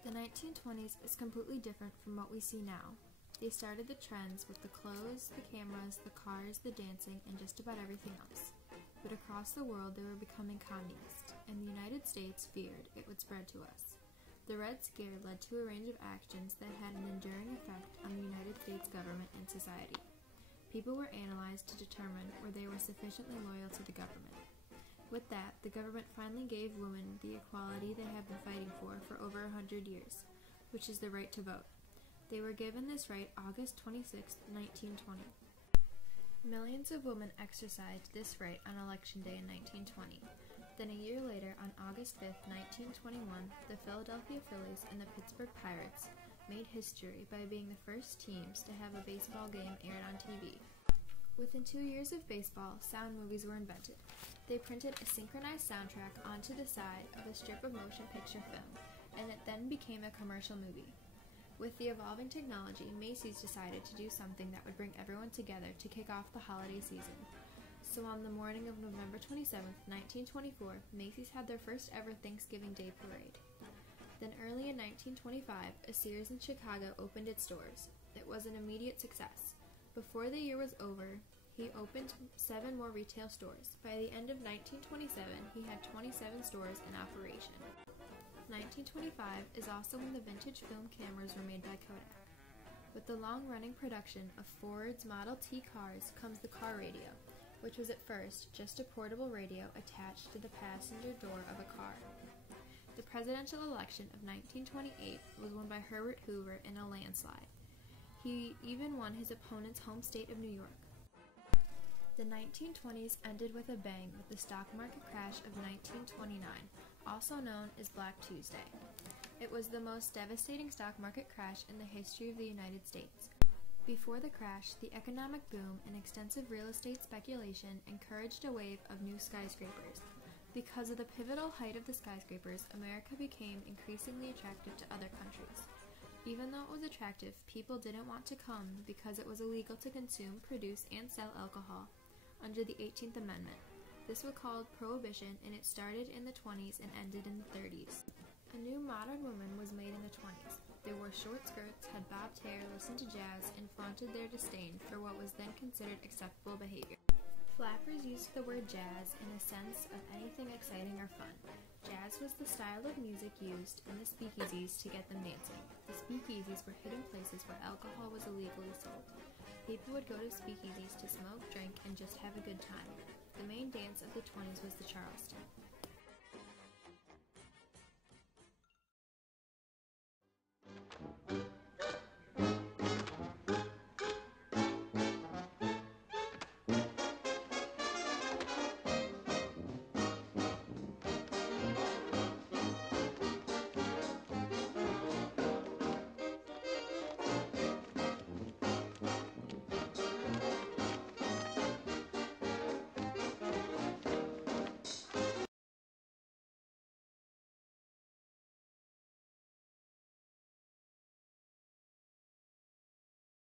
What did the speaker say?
The 1920s is completely different from what we see now. They started the trends with the clothes, the cameras, the cars, the dancing, and just about everything else. But across the world they were becoming communist, and the United States feared it would spread to us. The Red Scare led to a range of actions that had an enduring effect on the United States government and society. People were analyzed to determine whether they were sufficiently loyal to the government. With that, the government finally gave women the equality they have been fighting for over 100 years, which is the right to vote. They were given this right August 26, 1920. Millions of women exercised this right on Election Day in 1920. Then a year later, on August 5, 1921, the Philadelphia Phillies and the Pittsburgh Pirates made history by being the first teams to have a baseball game aired on TV. Within 2 years of baseball, sound movies were invented. They printed a synchronized soundtrack onto the side of a strip of motion picture film, and it then became a commercial movie. With the evolving technology, Macy's decided to do something that would bring everyone together to kick off the holiday season. So on the morning of November 27, 1924, Macy's had their first ever Thanksgiving Day parade. Then early in 1925, a Sears in Chicago opened its doors. It was an immediate success. Before the year was over, he opened 7 more retail stores. By the end of 1927, he had 27 stores in operation. 1925 is also when the vintage film cameras were made by Kodak. With the long-running production of Ford's Model T cars comes the car radio, which was at first just a portable radio attached to the passenger door of a car. The presidential election of 1928 was won by Herbert Hoover in a landslide. He even won his opponent's home state of New York. The 1920s ended with a bang with the stock market crash of 1929, also known as Black Tuesday. It was the most devastating stock market crash in the history of the United States. Before the crash, the economic boom and extensive real estate speculation encouraged a wave of new skyscrapers. Because of the pivotal height of the skyscrapers, America became increasingly attractive to other countries. Even though it was attractive, people didn't want to come because it was illegal to consume, produce, and sell alcohol under the 18th Amendment. This was called Prohibition, and it started in the 20s and ended in the 30s. A new modern woman was made in the 20s. They wore short skirts, had bobbed hair, listened to jazz, and flaunted their disdain for what was then considered acceptable behavior. Flappers used the word jazz in a sense of anything exciting or fun. Jazz was the style of music used in the speakeasies to get them dancing. The speakeasies were hidden places where alcohol was illegally sold. People would go to speakeasies to smoke, drink, and just have a good time. The main dance of the 20s was the Charleston.